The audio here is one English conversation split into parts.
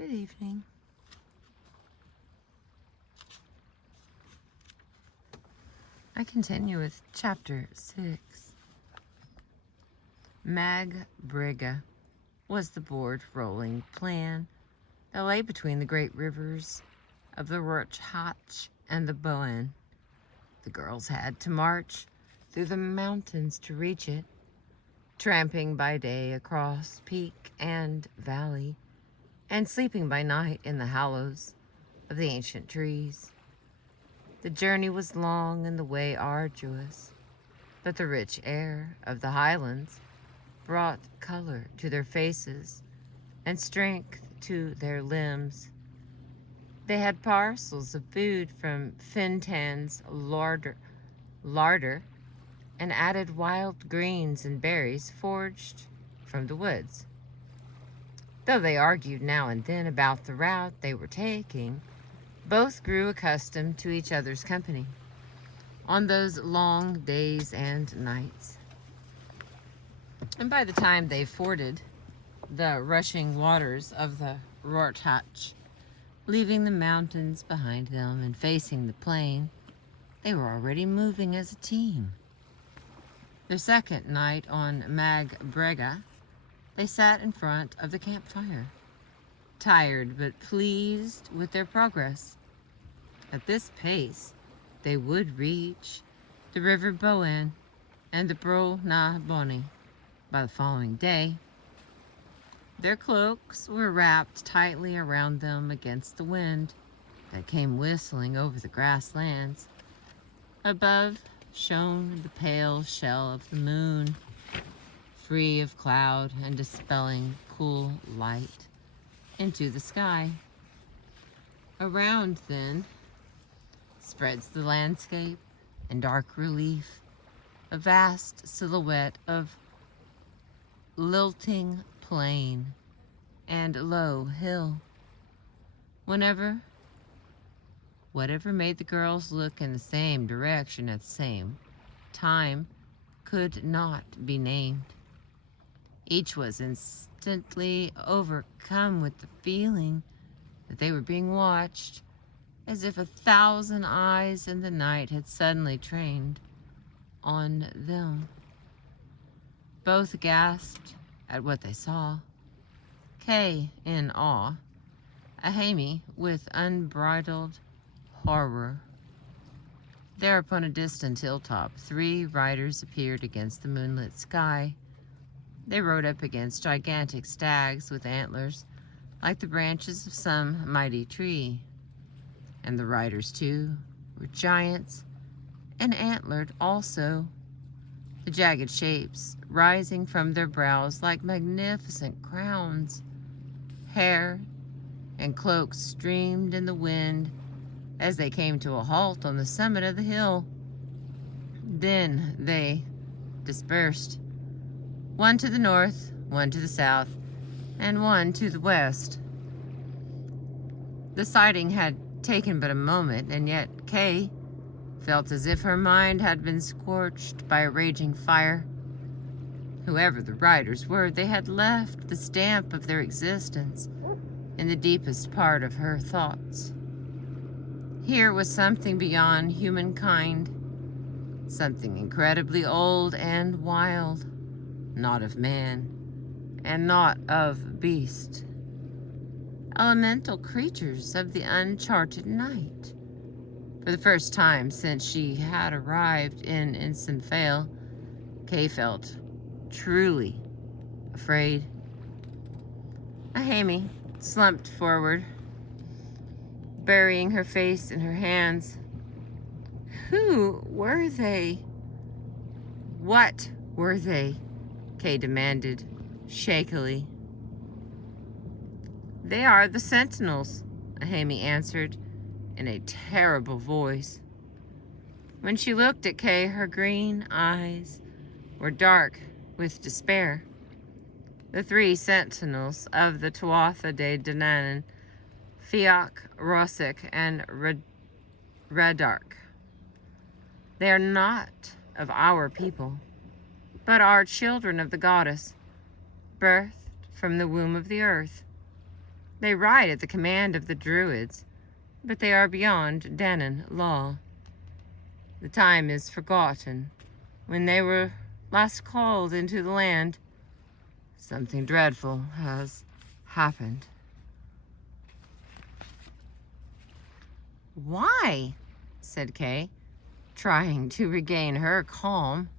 Good evening. I continue with chapter 6. Mag Brega was the board rolling plan that lay between the great rivers of the Rorschach and the Boyne. The girls had to march through the mountains to reach it, tramping by day across peak and valley, and sleeping by night in the hollows of the ancient trees. The journey was long and the way arduous, but the rich air of the highlands brought color to their faces and strength to their limbs. They had parcels of food from Fintan's larder and added wild greens and berries foraged from the woods. Though they argued now and then about the route they were taking, both grew accustomed to each other's company on those long days and nights. And by the time they forded the rushing waters of the Rorschach, leaving the mountains behind them and facing the plain, they were already moving as a team. Their second night on Mag Brega, they sat in front of the campfire, tired but pleased with their progress. At this pace, they would reach the River Boyne and the Bro na Bonny by the following day. Their cloaks were wrapped tightly around them against the wind that came whistling over the grasslands. Above shone the pale shell of the moon, free of cloud and dispelling cool light into the sky. Around, then, spreads the landscape in dark relief, a vast silhouette of lilting plain and low hill. Whatever made the girls look in the same direction at the same time could not be named. Each was instantly overcome with the feeling that they were being watched, as if 1,000 eyes in the night had suddenly trained on them. Both gasped at what they saw. Kay in awe, Ahami with unbridled horror. There upon a distant hilltop, 3 riders appeared against the moonlit sky. They rode up against gigantic stags with antlers like the branches of some mighty tree. And the riders, too, were giants and antlered also, the jagged shapes rising from their brows like magnificent crowns. Hair and cloaks streamed in the wind as they came to a halt on the summit of the hill. Then they dispersed, one to the north, one to the south, and one to the west. The sighting had taken but a moment, and yet Kay felt as if her mind had been scorched by a raging fire. Whoever the riders were, they had left the stamp of their existence in the deepest part of her thoughts. Here was something beyond humankind, something incredibly old and wild, not of man and not of beast. Elemental creatures of the uncharted night. For the first time since she had arrived in Insenfale, Kay felt truly afraid. Ahami slumped forward, burying her face in her hands. Who were they? What were they? Kay demanded, shakily. They are the Sentinels, Ahami answered in a terrible voice. When she looked at Kay, her green eyes were dark with despair. The 3 Sentinels of the Tuatha de Danann, Fiach, Rosic, and Radark. They are not of our people, but are children of the goddess, birthed from the womb of the earth. They ride at the command of the Druids, but they are beyond Danann law. The time is forgotten when they were last called into the land. Something dreadful has happened. Why? Said Kay, trying to regain her calm.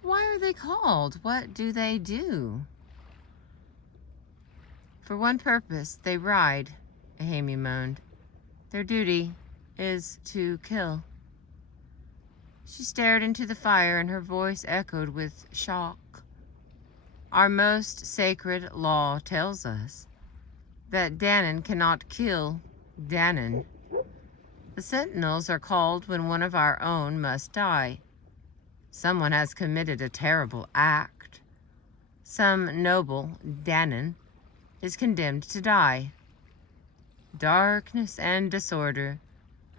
Why are they called? What do they do? For one purpose they ride, Ahemi moaned. Their duty is to kill. She stared into the fire and her voice echoed with shock. Our most sacred law tells us that Danann cannot kill Danann. The sentinels are called when one of our own must die. Someone has committed a terrible act. Some noble Danann is condemned to die. Darkness and disorder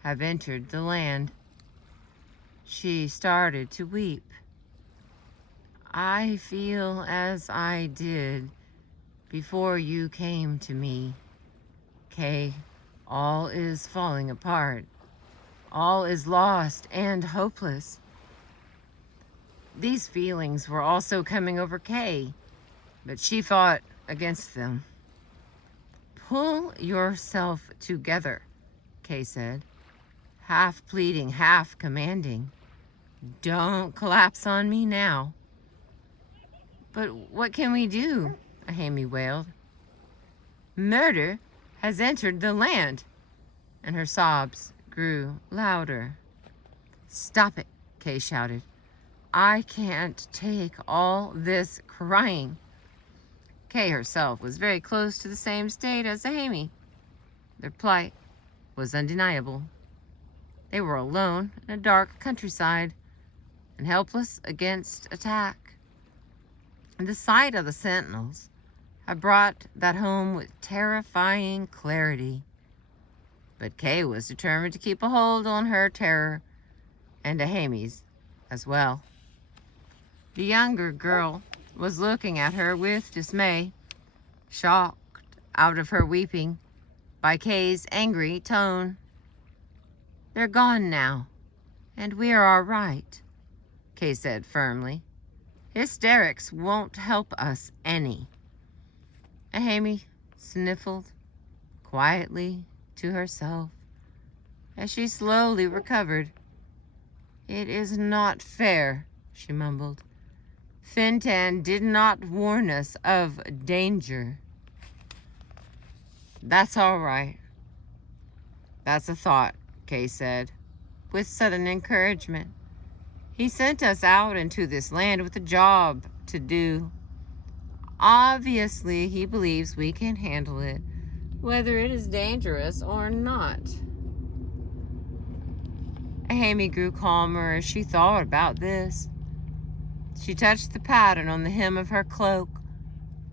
have entered the land. She started to weep. I feel as I did before you came to me. Kay, all is falling apart. All is lost and hopeless. These feelings were also coming over Kay, but she fought against them. Pull yourself together, Kay said, half pleading, half commanding. Don't collapse on me now. But what can we do? Ahemi wailed. Murder has entered the land, and her sobs grew louder. Stop it, Kay shouted. I can't take all this crying. Kay herself was very close to the same state as Ahemi. Their plight was undeniable. They were alone in a dark countryside and helpless against attack. And the sight of the sentinels had brought that home with terrifying clarity. But Kay was determined to keep a hold on her terror and Ahemi's as well. The younger girl was looking at her with dismay, shocked out of her weeping by Kay's angry tone. They're gone now, and we are all right, Kay said firmly. Hysterics won't help us any. Ahemi sniffled quietly to herself as she slowly recovered. It is not fair, she mumbled. Fintan did not warn us of danger. That's all right. That's a thought, Kay said, with sudden encouragement. He sent us out into this land with a job to do. Obviously, he believes we can handle it, whether it is dangerous or not. Ahemi grew calmer as she thought about this. She touched the pattern on the hem of her cloak,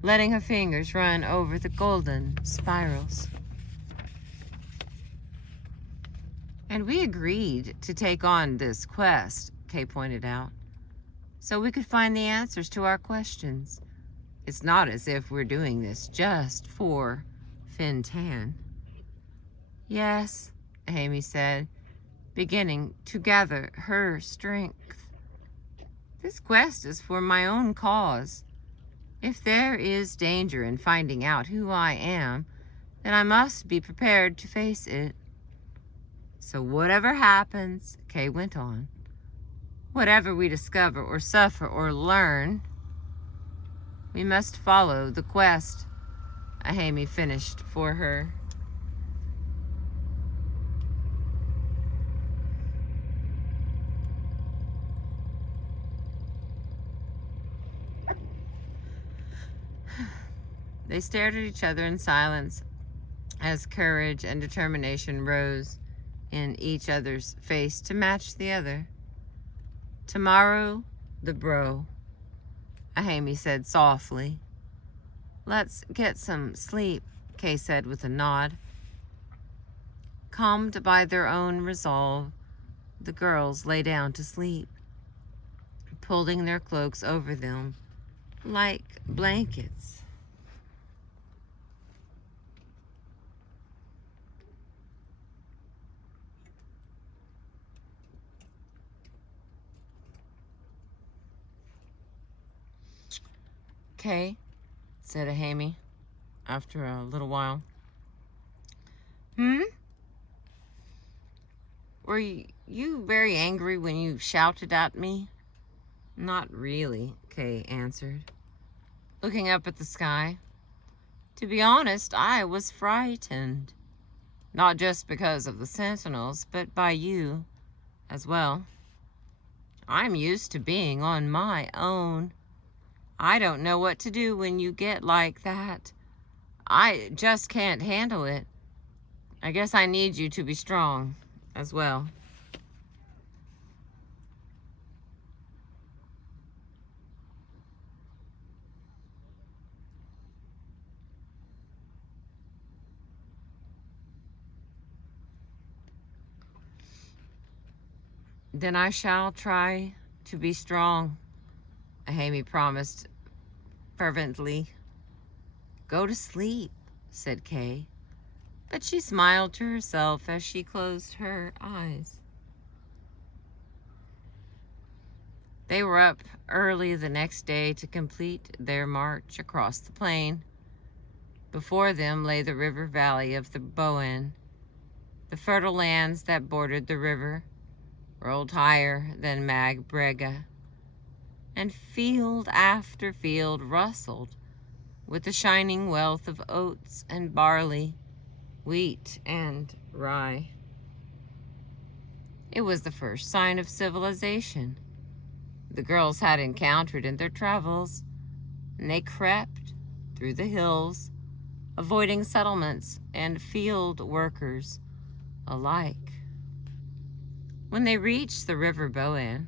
letting her fingers run over the golden spirals. And we agreed to take on this quest, Kay pointed out, so we could find the answers to our questions. It's not as if we're doing this just for Fintan. Yes, Ahemi said, beginning to gather her strength. This quest is for my own cause. If there is danger in finding out who I am, then I must be prepared to face it. So whatever happens, Kay went on, whatever we discover or suffer or learn, we must follow the quest, Ahemi finished for her. They stared at each other in silence as courage and determination rose in each other's face to match the other. Tomorrow, the bro, Ahemi said softly. Let's get some sleep, Kay said with a nod. Calmed by their own resolve, the girls lay down to sleep, pulling their cloaks over them like blankets. Kay, said Ahamy after a little while. Were you very angry when you shouted at me? Not really, Kay answered, looking up at the sky. To be honest, I was frightened. Not just because of the sentinels, but by you as well. I'm used to being on my own. I don't know what to do when you get like that. I just can't handle it. I guess I need you to be strong as well. Then I shall try to be strong, Ahamy promised fervently. Go to sleep, said Kay, but she smiled to herself as she closed her eyes. They were up early the next day to complete their march across the plain. Before them lay the river valley of the Bowen. The fertile lands that bordered the river rolled higher than Mag Brega, and field after field rustled with the shining wealth of oats and barley, wheat and rye. It was the first sign of civilization the girls had encountered in their travels, and they crept through the hills, avoiding settlements and field workers alike. When they reached the River Bowen,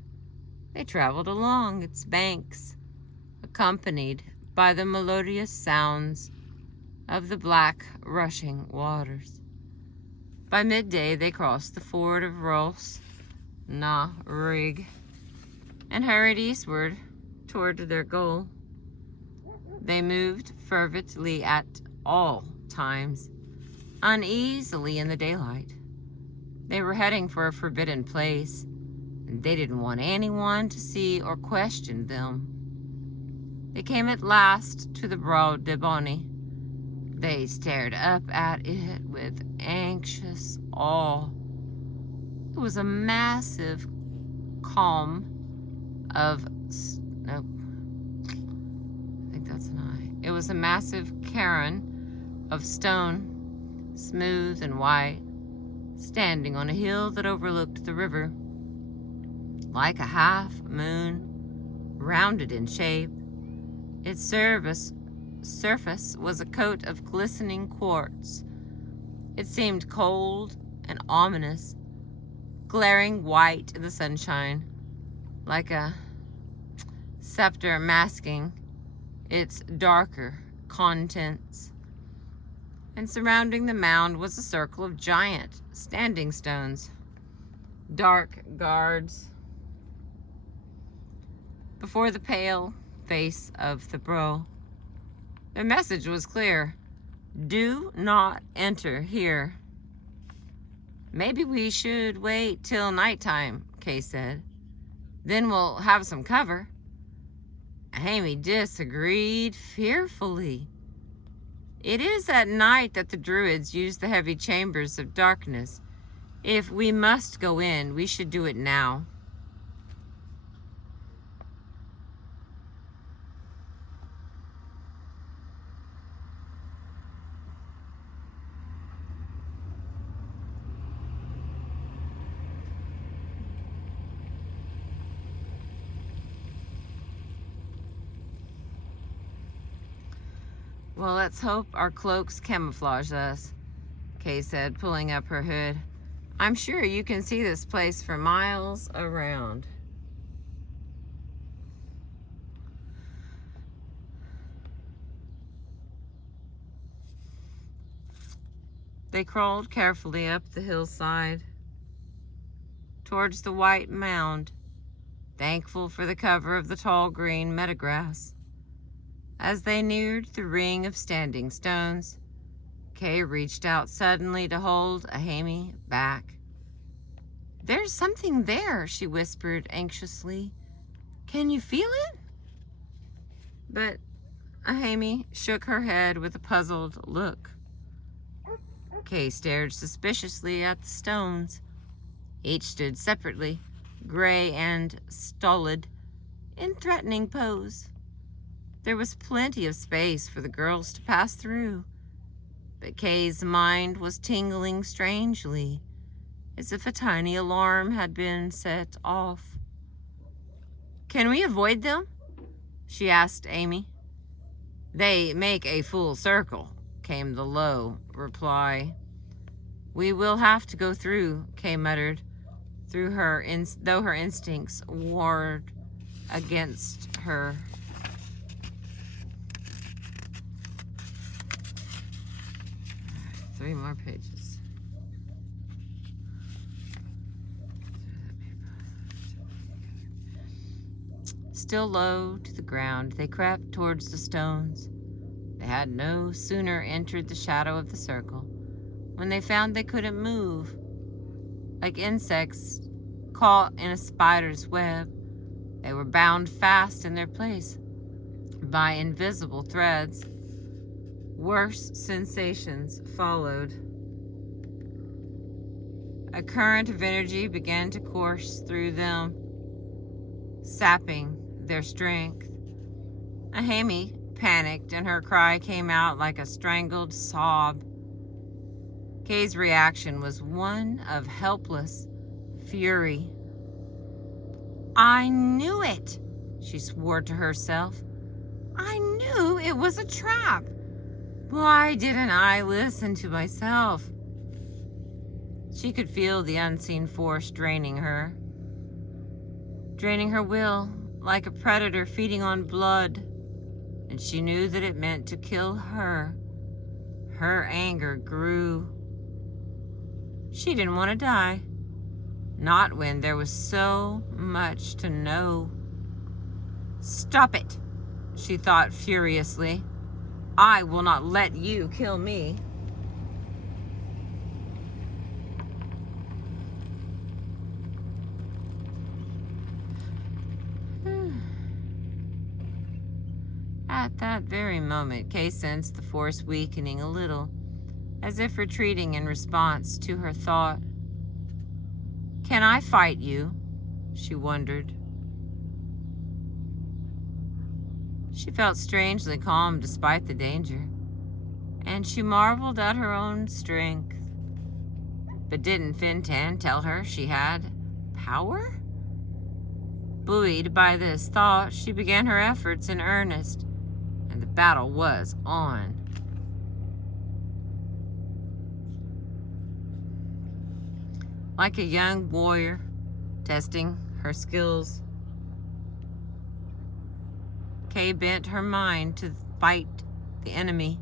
they traveled along its banks, accompanied by the melodious sounds of the black rushing waters. By midday, they crossed the ford of Ross na Rig and hurried eastward toward their goal. They moved fervently at all times, uneasily in the daylight. They were heading for a forbidden place, and they didn't want anyone to see or question them. They came at last to the Broad de Bonny. They stared up at it with anxious awe. It was a massive calm of... Nope. I think that's an I. It was a massive cairn of stone, smooth and white, standing on a hill that overlooked the river. Like a half moon, rounded in shape, its surface was a coat of glistening quartz. It seemed cold and ominous, glaring white in the sunshine, like a scepter masking its darker contents. And surrounding the mound was a circle of giant standing stones, dark guards. Before the pale face of the bro, their message was clear. Do not enter here. Maybe we should wait till nighttime, Kay said. Then we'll have some cover. Ahamy disagreed fearfully. It is at night that the Druids use the heavy chambers of darkness. If we must go in, we should do it now. Well, let's hope our cloaks camouflage us, Kay said, pulling up her hood. I'm sure you can see this place for miles around. They crawled carefully up the hillside towards the white mound, thankful for the cover of the tall green meadowgrass. As they neared the ring of standing stones, Kay reached out suddenly to hold Ahamy back. There's something there, she whispered anxiously. Can you feel it? But Amy shook her head with a puzzled look. Kay stared suspiciously at the stones. Each stood separately, gray and stolid, in threatening pose. There was plenty of space for the girls to pass through, but Kay's mind was tingling strangely, as if a tiny alarm had been set off. "Can we avoid them?" she asked Amy. "They make a full circle," came the low reply. "We will have to go through," Kay muttered, though her instincts warred against her. Three more pages. Still low to the ground, they crept towards the stones. They had no sooner entered the shadow of the circle when they found they couldn't move. Like insects caught in a spider's web, they were bound fast in their place by invisible threads. Worse sensations followed. A current of energy began to course through them, sapping their strength. Amy panicked, and her cry came out like a strangled sob. Kay's reaction was one of helpless fury. "I knew it," she swore to herself. "I knew it was a trap. Why didn't I listen to myself?" She could feel the unseen force draining her will like a predator feeding on blood, and she knew that it meant to kill her. Her anger grew. She didn't want to die, not when there was so much to know. "Stop it," she thought furiously. "I will not let you kill me." At that very moment, Kay sensed the force weakening a little, as if retreating in response to her thought. "Can I fight you?" she wondered. She felt strangely calm despite the danger, and she marveled at her own strength. But didn't Fintan tell her she had power? Buoyed by this thought, she began her efforts in earnest, and the battle was on. Like a young warrior testing her skills, Kay bent her mind to fight the enemy.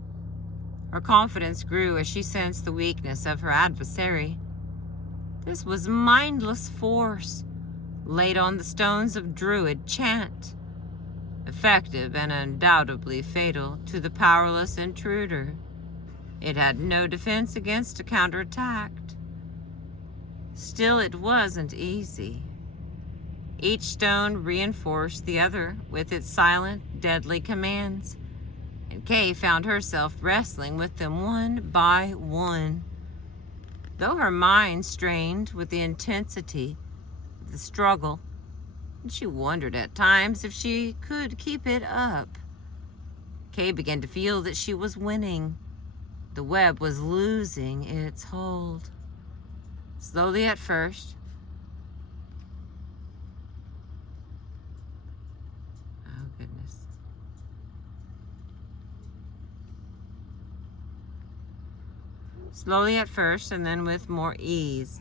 Her confidence grew as she sensed the weakness of her adversary. This was mindless force, laid on the stones of druid chant, effective and undoubtedly fatal to the powerless intruder. It had no defense against a counterattack. Still, it wasn't easy. Each stone reinforced the other with its silent, deadly commands, and Kay found herself wrestling with them one by one. Though her mind strained with the intensity of the struggle, and she wondered at times if she could keep it up, Kay began to feel that she was winning. The web was losing its hold. Slowly at first, and then with more ease,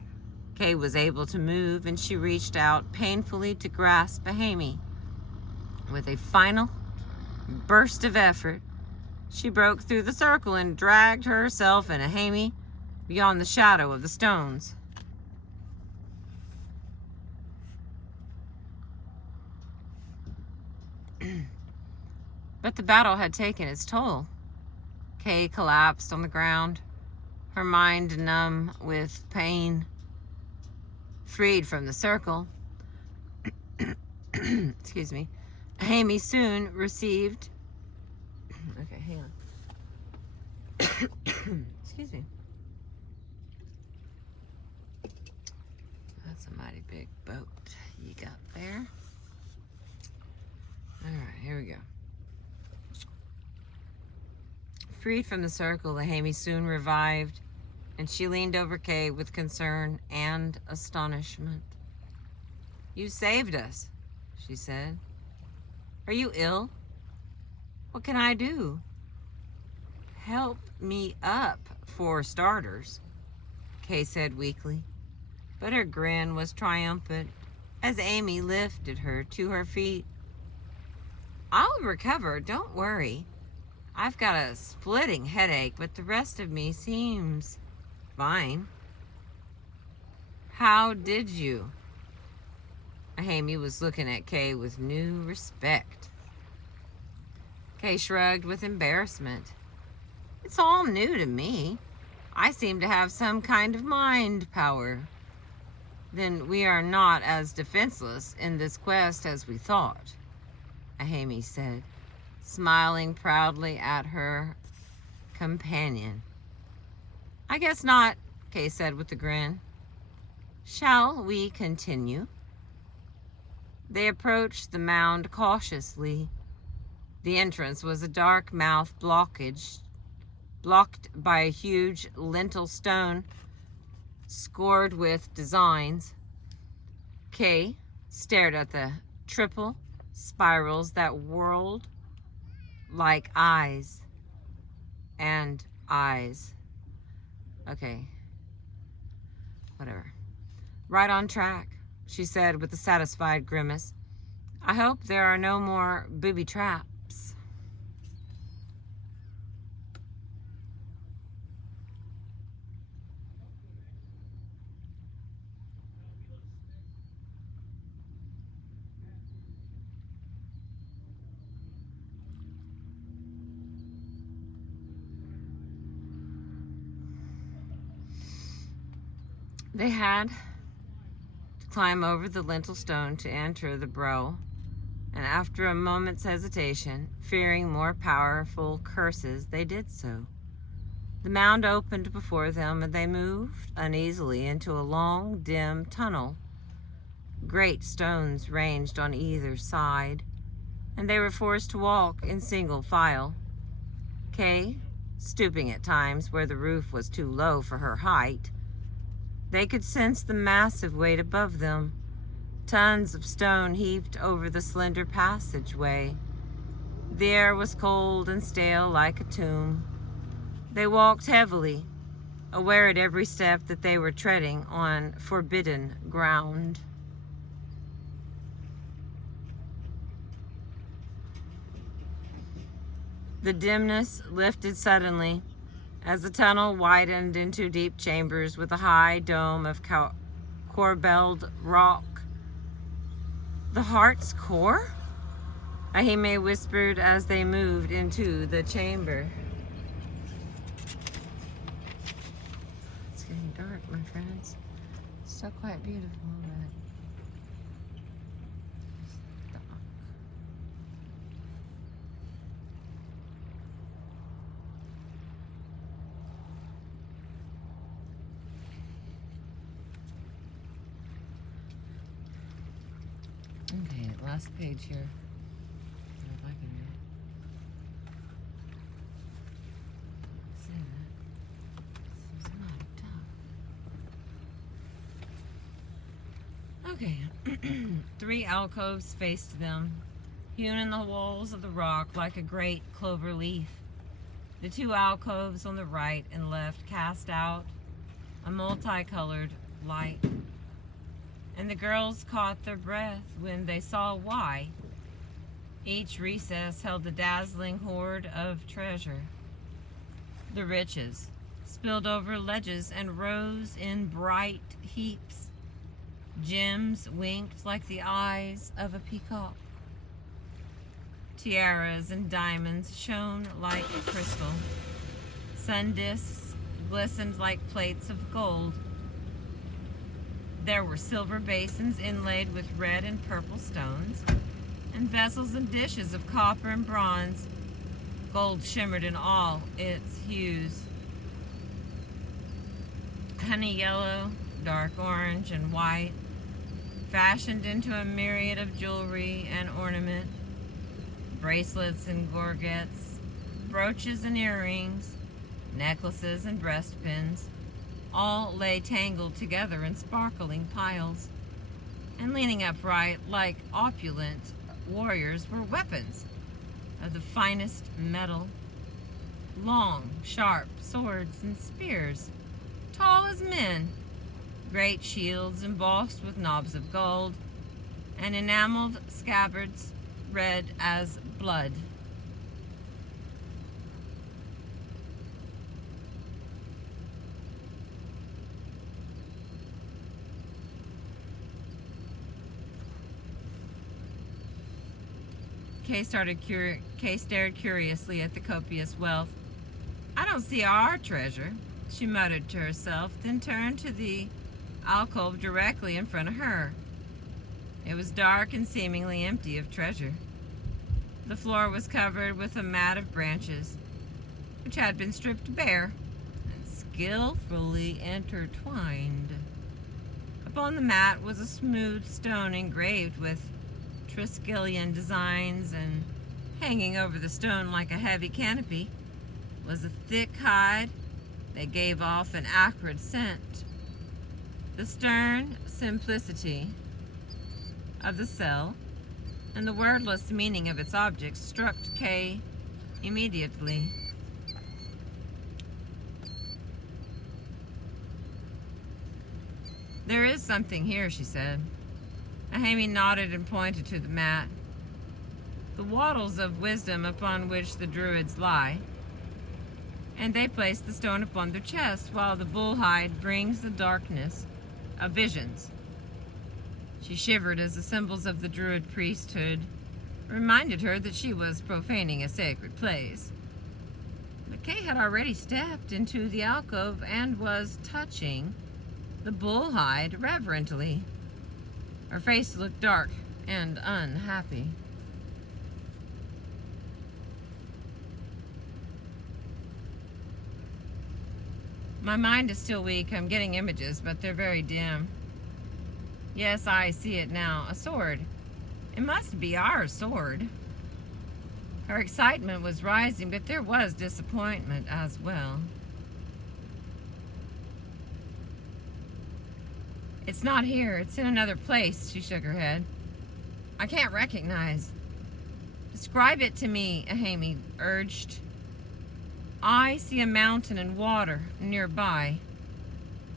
Kay was able to move, and she reached out painfully to grasp Amy. With a final burst of effort, she broke through the circle and dragged herself and Amy beyond the shadow of the stones. But the battle had taken its toll. Kay collapsed on the ground, her mind numb with pain. Freed from the circle, excuse me, Amy soon received Okay, hang on. Excuse me. That's a mighty big boat you got there. All right, here we go. Freed from the circle, Lahami soon revived, and she leaned over Kay with concern and astonishment. "You saved us," she said. "Are you ill? What can I do?" "Help me up, for starters," Kay said weakly, but her grin was triumphant as Amy lifted her to her feet. "I'll recover, don't worry. I've got a splitting headache, but the rest of me seems fine." "How did you?" Amy was looking at Kay with new respect. Kay shrugged with embarrassment. "It's all new to me. I seem to have some kind of mind power." "Then we are not as defenseless in this quest as we thought," Amy said, smiling proudly at her companion. "I guess not," Kay said with a grin. "Shall we continue?" They approached the mound cautiously. The entrance was a dark mouth blocked by a huge lintel stone scored with designs. Kay stared at the triple spirals that whirled like eyes and eyes. Okay, whatever. "Right on track," she said with a satisfied grimace. "I hope there are no more booby traps." They had to climb over the lintel stone to enter the burrow, and after a moment's hesitation, fearing more powerful curses, they did so. The mound opened before them, and they moved uneasily into a long, dim tunnel. Great stones ranged on either side, and they were forced to walk in single file. Kay, stooping at times where the roof was too low for her height, they could sense the massive weight above them, tons of stone heaped over the slender passageway. The air was cold and stale like a tomb. They walked heavily, aware at every step that they were treading on forbidden ground. The dimness lifted suddenly as the tunnel widened into deep chambers with a high dome of corbelled rock. "The heart's core?" Ahime whispered as they moved into the chamber. It's getting dark, my friends. It's still quite beautiful, but it's dark. Okay, last page here. If I can see that. Okay. 3 alcoves faced them, hewn in the walls of the rock like a great clover leaf. The 2 alcoves on the right and left cast out a multicolored light, and the girls caught their breath when they saw why. Each recess held a dazzling hoard of treasure. The riches spilled over ledges and rose in bright heaps. Gems winked like the eyes of a peacock. Tiaras and diamonds shone like crystal. Sun discs glistened like plates of gold. There were silver basins inlaid with red and purple stones, and vessels and dishes of copper and bronze. Gold shimmered in all its hues. Honey yellow, dark orange, and white, fashioned into a myriad of jewelry and ornament, bracelets and gorgets, brooches and earrings, necklaces and breastpins, all lay tangled together in sparkling piles, and leaning upright like opulent warriors were weapons of the finest metal, long, sharp swords and spears, tall as men, great shields embossed with knobs of gold, and enameled scabbards red as blood. Kay stared curiously at the copious wealth. "I don't see our treasure," she muttered to herself, then turned to the alcove directly in front of her. It was dark and seemingly empty of treasure. The floor was covered with a mat of branches, which had been stripped bare and skillfully intertwined. Upon the mat was a smooth stone engraved with Triskelion designs, and hanging over the stone like a heavy canopy was a thick hide that gave off an acrid scent. The stern simplicity of the cell and the wordless meaning of its objects struck Kay immediately. "There is something here," she said. Ahemi nodded and pointed to the mat. "The wattles of wisdom upon which the druids lie," and they placed the stone upon their chest, while the bull hide brings the darkness of visions. She shivered as the symbols of the druid priesthood reminded her that she was profaning a sacred place. But Kay had already stepped into the alcove and was touching the bull hide reverently. Her face looked dark and unhappy. "My mind is still weak. I'm getting images, but they're very dim." "Yes, I see it now. A sword. It must be our sword." Her excitement was rising, but there was disappointment as well. "It's not here. It's in another place." She shook her head. "I can't recognize." "Describe it to me," Ahemi urged. "I see a mountain and water nearby.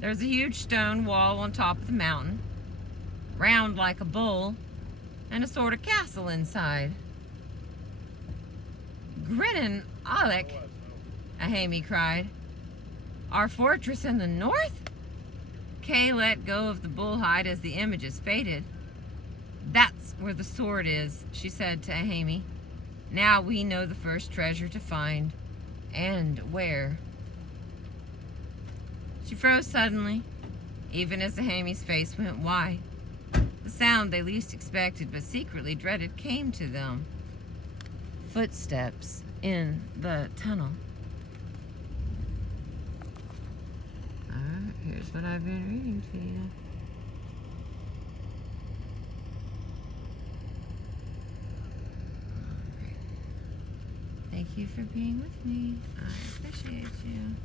There's a huge stone wall on top of the mountain, round like a bowl, and a sort of castle inside." "Grinnin' Alec," Ahemi cried. "Our fortress in the north?" Kay let go of the bull hide as the images faded. "That's where the sword is," she said to Ahemi. "Now we know the first treasure to find, and where." She froze suddenly, even as Ahemi's face went white. The sound they least expected but secretly dreaded came to them. Footsteps in the tunnel. Alright, here's what I've been reading to you. Thank you for being with me. I appreciate you.